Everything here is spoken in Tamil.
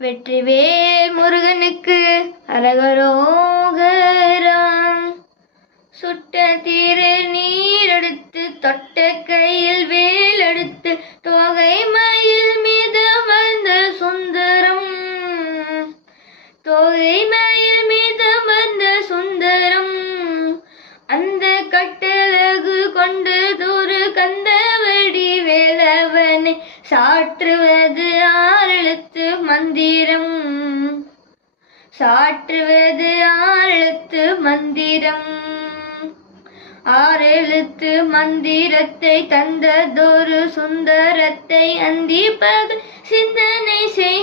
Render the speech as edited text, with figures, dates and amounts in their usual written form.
வெற்றிவேல் முருகனுக்கு அரகரோகராம். சுட்ட திரு நீரெடுத்து தொட்ட கையில் வேல் எடுத்து தோகை மயில் மீது அமர்ந்த சுந்தரம். தோகை மயில் மீது அமர்ந்த சுந்தரம். அந்த கட்டழகு கொண்டு தூரு கந்தவடி வேலவனை சாற்றுவது ஆறெழுத்து மந்திரம். சாற்றுவது ஆறெழுத்து மந்திரம். ஆறெழுத்து மந்திரத்தை தந்ததொரு சுந்தரத்தை அந்திப்பது சிந்தனை செய்.